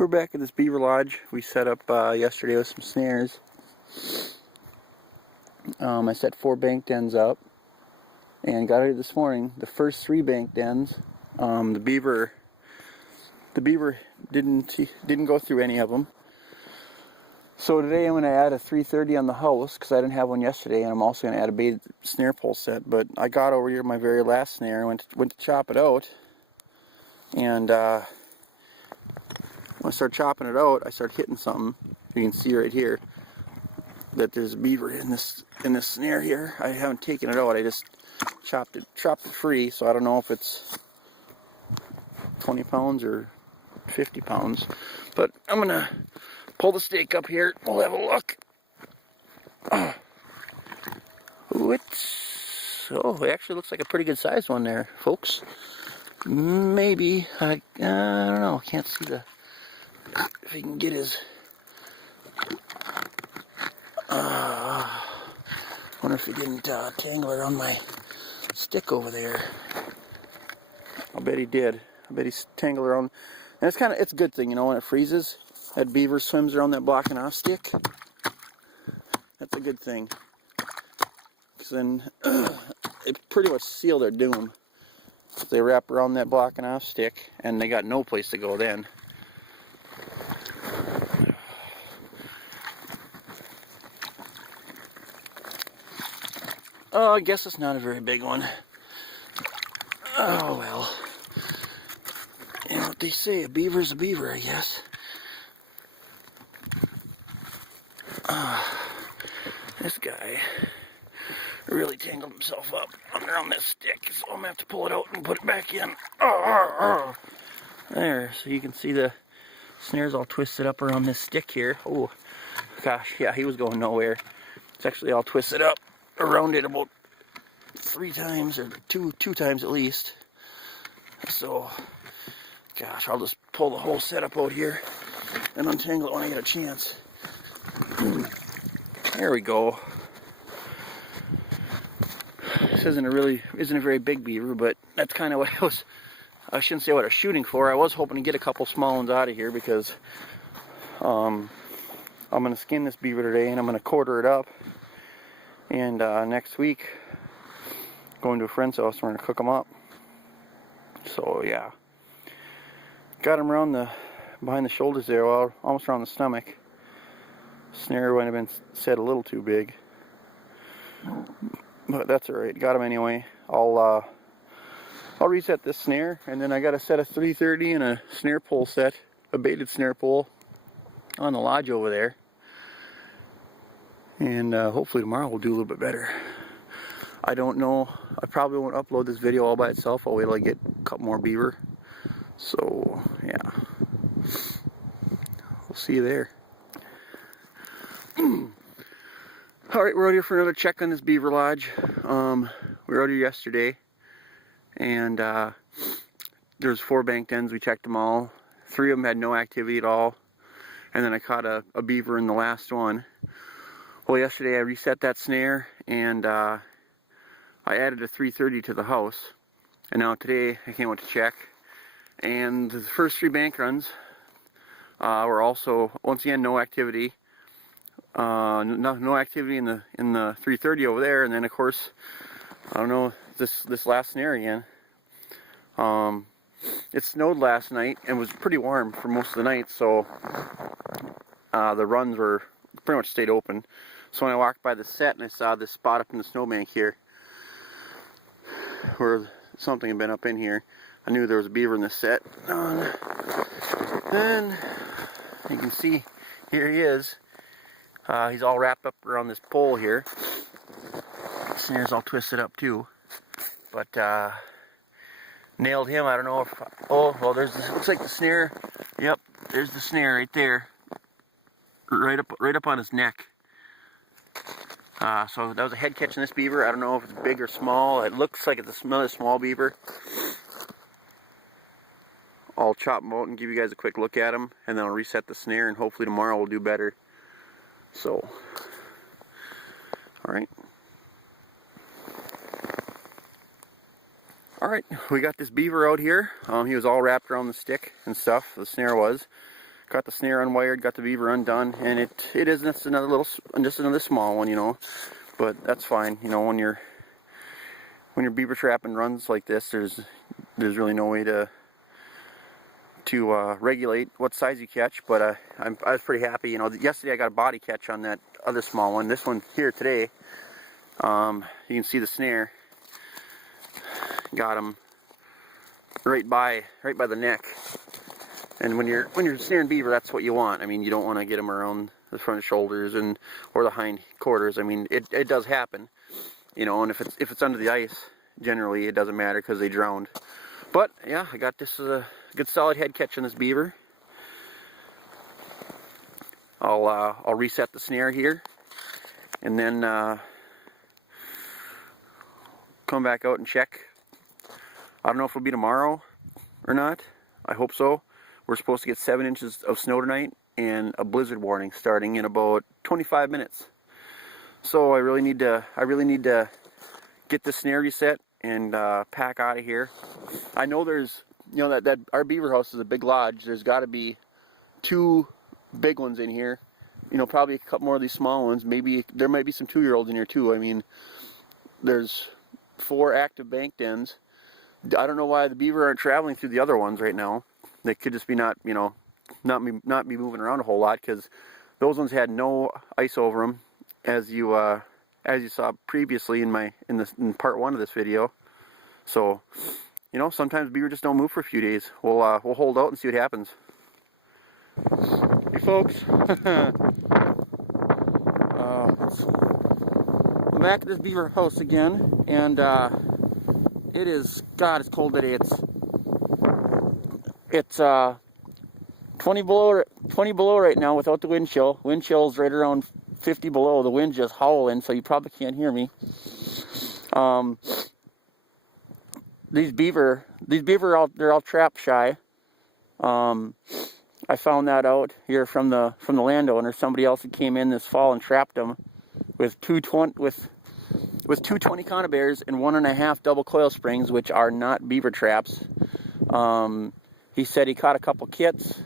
We're back at this Beaver Lodge we set up yesterday with some snares. I set 4 banked ends up and got here this morning. The first 3 banked ends, the beaver didn't go through any of them. So today I'm going to add a 330 on the house because I didn't have one yesterday, and I'm also going to add a baited snare pole set. But I got over here my very last snare, went to chop it out, and when I start chopping it out, I start hitting something. You can see right here that there's a beaver in this snare here. I haven't taken it out. I just chopped it free, so I don't know if it's 20 pounds or 50 pounds. But I'm gonna pull the stake up here. We'll have a look. Oh, it actually looks like a pretty good sized one there, folks. Maybe I don't know. Can't see if he can get his. Wonder if he didn't tangle around my stick over there. I bet he did. I bet he's tangled around. And it's a good thing, you know, when it freezes, that beaver swims around that blocking off stick. That's a good thing. Because then it pretty much seal their doom. They wrap around that blocking off stick, and they got no place to go then. Oh, I guess it's not a very big one. Oh well. You know what they say, a beaver's a beaver, I guess. This guy really tangled himself up around this stick, so I'm gonna have to pull it out and put it back in. There, so you can see the snare's all twisted up around this stick here. Oh, gosh, yeah, he was going nowhere. It's actually all twisted up around it about 3 times, or two times at least. So, gosh, I'll just pull the whole setup out here and untangle it when I get a chance. There we go. This isn't a very big beaver, but that's kind of what I shouldn't say what I was shooting for. I was hoping to get a couple small ones out of here because I'm going to skin this beaver today and I'm going to quarter it up. And next week, going to a friend's house, we're going to cook them up. So yeah, got him around behind the shoulders there, well, almost around the stomach. Snare might have been set a little too big, but that's alright. Got him anyway. I'll reset this snare, and then I got a set of 330 and a snare pole set, a baited snare pole on the lodge over there. And hopefully tomorrow we'll do a little bit better. I don't know. I probably won't upload this video all by itself. I'll wait till I get a couple more beaver. So, yeah. We'll see you there. Alright, we're out here for another check on this Beaver Lodge. We were out here yesterday. And there's 4 banked ends. We checked them all. 3 of them had no activity at all. And then I caught a beaver in the last one. Well, yesterday I reset that snare, and I added a 330 to the house, and now today I came out to check, and the first 3 bank runs were also, once again, no activity. No activity in the 330 over there, and then of course, I don't know, this last snare again. It snowed last night and was pretty warm for most of the night, so the runs were pretty much stayed open. So when I walked by the set and I saw this spot up in the snowbank here where something had been up in here, I knew there was a beaver in the set. Then you can see here he is. He's all wrapped up around this pole here. The snare's all twisted up too. But nailed him. I don't know if, oh well, there's this, looks like the snare. Yep, there's the snare right there. Right up on his neck. So that was a head catch in this beaver. I don't know if it's big or small. It looks like it's another small beaver. I'll chop them out and give you guys a quick look at them, and then I'll reset the snare, and hopefully tomorrow we'll do better. So, alright. Alright, we got this beaver out here. He was all wrapped around the stick and stuff, the snare was. got the snare unwired, got the beaver undone, and it is just another small one, you know. But that's fine, you know. When you're beaver trapping runs like this, there's really no way to regulate what size you catch. But I was pretty happy, you know. Yesterday I got a body catch on that other small one. This one here today, you can see the snare. Got him right by the neck. And when you're snaring beaver, that's what you want. I mean, you don't want to get them around the front shoulders or the hind quarters. I mean, it does happen, you know. And if it's under the ice, generally it doesn't matter because they drowned. But yeah, I got this a good solid head catch on this beaver. I'll reset the snare here, and then come back out and check. I don't know if it'll be tomorrow or not. I hope so. We're supposed to get 7 inches of snow tonight and a blizzard warning starting in about 25 minutes. So I really need to get the snare reset and pack out of here. I know there's, you know, that our beaver house is a big lodge. There's got to be 2 big ones in here. You know, probably a couple more of these small ones. Maybe there might be some 2-year-olds in here too. I mean, there's 4 active bank dens. I don't know why the beaver aren't traveling through the other ones right now. They could just be not be moving around a whole lot, because those ones had no ice over them, as you saw previously in part 1 of this video. So, you know, sometimes beaver just don't move for a few days. We'll hold out and see what happens. Hey folks, I'm back at this beaver house again, and it is, God, it's cold today. It's 20 below right now without the wind chill. Wind chill's right around 50 below. The wind's just howling, so you probably can't hear me. These beaver they're all trap shy. I found that out here from the landowner. Somebody else that came in this fall and trapped them with two 20 conibears and 1.5 double coil springs, which are not beaver traps. He said he caught a couple kits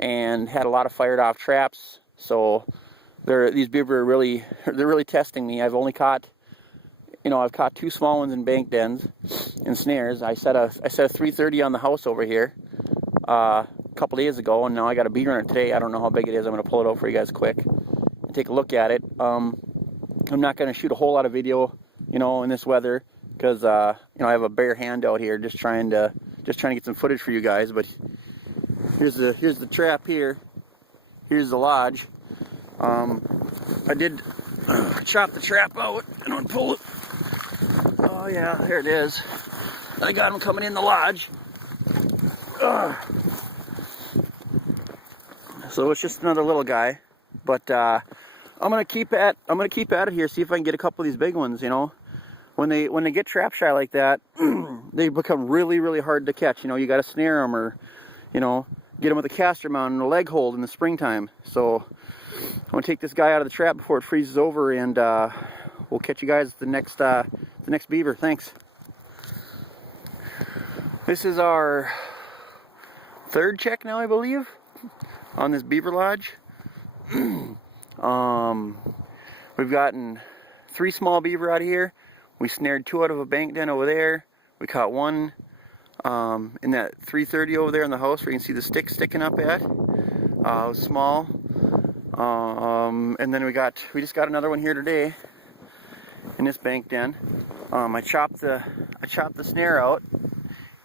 and had a lot of fired off traps. So these beaver are really testing me. I've only caught, you know, I've caught 2 small ones in bank dens and snares. I set a 330 on the house over here a couple days ago, and now I got a beaver on it today. I don't know how big it is. I'm going to pull it out for you guys quick and take a look at it. I'm not going to shoot a whole lot of video, you know, in this weather, because you know, I have a bare hand out here just trying to get some footage for you guys. But here's the trap here. Here's the lodge. I did chop the trap out and unpull it. Oh yeah, there it is. I got him coming in the lodge. So it's just another little guy, but I'm gonna keep at it here. See if I can get a couple of these big ones. You know, when they get trap shy like that, they become really hard to catch. You know, you got to snare them, or, you know, get them with a caster mount and a leg hold in the springtime. So I'm gonna take this guy out of the trap before it freezes over, and we'll catch you guys at the next beaver. Thanks. This is our 3rd check now, I believe, on this Beaver Lodge. We've gotten 3 small beaver out of here. We snared 2 out of a bank den over there. We caught 1 in that 330 over there in the house where you can see the stick sticking up at. It was small. And then we just got another one here today in this bank den. I chopped the snare out,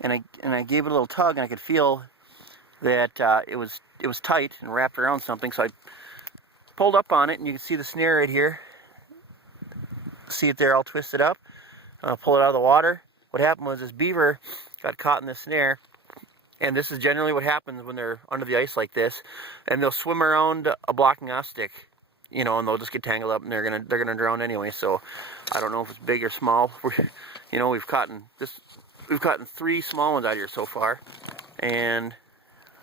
and I gave it a little tug, and I could feel that it was tight and wrapped around something. So I pulled up on it, and you can see the snare right here. See it there all twisted up. Pull it out of the water. What happened was this beaver got caught in the snare, and this is generally what happens when they're under the ice like this, and they'll swim around a blocking off stick, you know, and they'll just get tangled up, and they're gonna drown anyway. So I don't know if it's big or small. You know, we've caught 3 small ones out here so far, and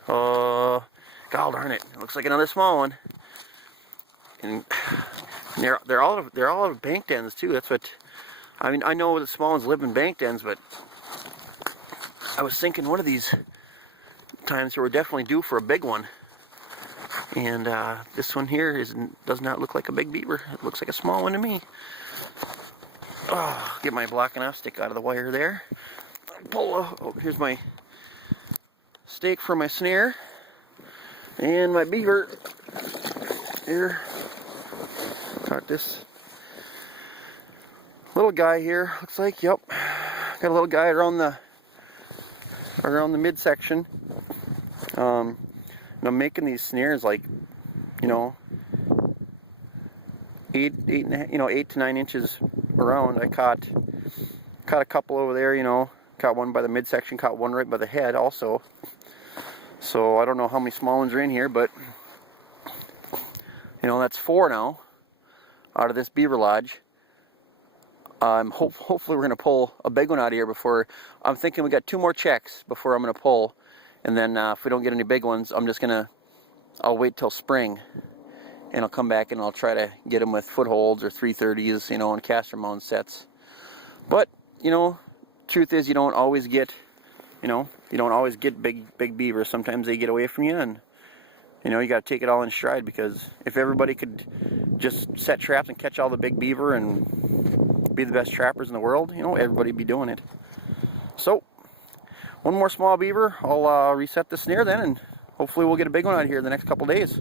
God darn it, it looks like another small one. And they're all out of bank dens too. That's what I mean. I know the small ones live in bank dens, but I was thinking one of these times we're definitely due for a big one. And this one here does not look like a big beaver. It looks like a small one to me. Oh, get my blocking off stick out of the wire there. Oh, here's my stake for my snare. And my beaver. Here. Got this little guy here. Looks like, yep. Got a little guy around the midsection. And I'm making these snares like, you know, 8 to 9 inches around. I caught a couple over there, you know, caught one by the midsection, caught one right by the head also. So I don't know how many small ones are in here, but you know, that's 4 now out of this Beaver Lodge. Hopefully we're gonna pull a big one out of here before. I'm thinking we got 2 more checks before I'm gonna pull, and then if we don't get any big ones, I'll wait till spring, and I'll come back and I'll try to get them with footholds or 330s, you know, and caster mount sets. But you know, truth is, you don't always get big beavers. Sometimes they get away from you, and you know, you got to take it all in stride, because if everybody could just set traps and catch all the big beaver and be the best trappers in the world, you know, everybody'd be doing it. So, one more small beaver. I'll reset the snare then, and hopefully we'll get a big one out here in the next couple days.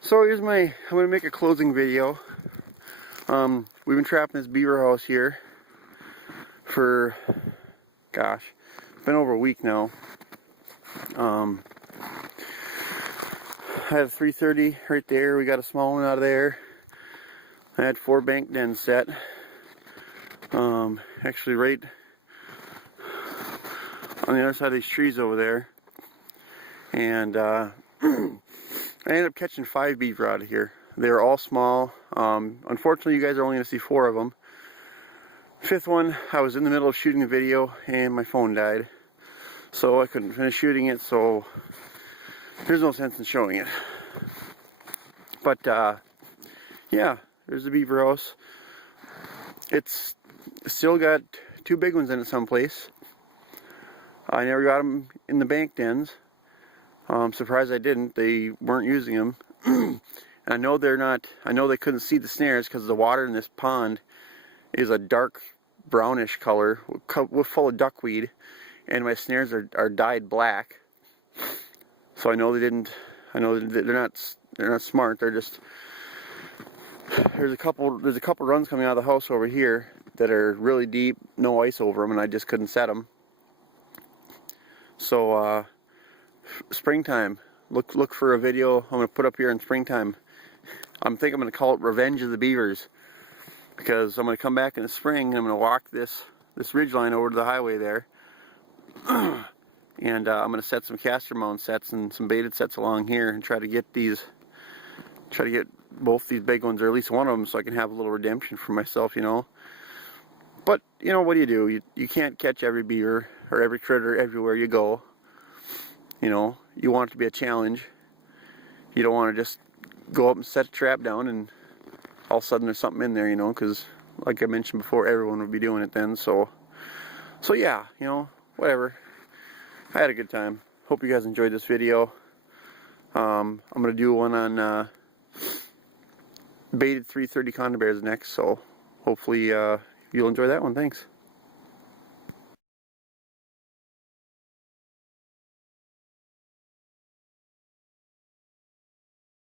So here's I'm going to make a closing video. We've been trapping this beaver house here for, gosh, it's been over a week now. I had a 330 right there. We got a small one out of there. I had 4 bank dens set. Actually right on the other side of these trees over there. And I ended up catching 5 beaver out of here. They were all small. Unfortunately, you guys are only going to see 4 of them. 5th one, I was in the middle of shooting the video and my phone died. So I couldn't finish shooting it, so there's no sense in showing it. But yeah, there's the beaver house. It's still got 2 big ones in it someplace. I never got them in the bank dens. I'm surprised I didn't. They weren't using them. And I know they couldn't see the snares because the water in this pond is a dark brownish color full of duckweed, and my snares are dyed black. So I know they didn't. I know they're not smart. They're just, there's a couple runs coming out of the house over here that are really deep, no ice over them, and I just couldn't set them. So springtime, look for a video I'm gonna put up here in springtime. I think I'm gonna call it Revenge of the Beavers, because I'm gonna come back in the spring and I'm gonna walk this ridge line over to the highway there. And I'm gonna set some caster mount sets and some baited sets along here and try to get both these big ones, or at least one of them, so I can have a little redemption for myself, you know. But you know, what do? You can't catch every beaver or every critter everywhere you go. You know, you want it to be a challenge. You don't want to just go up and set a trap down and all of a sudden there's something in there, you know, because like I mentioned before, everyone would be doing it then. So yeah, you know, whatever. I had a good time. Hope you guys enjoyed this video. I'm gonna do one on baited 330 condor bears next, so hopefully you'll enjoy that one. Thanks.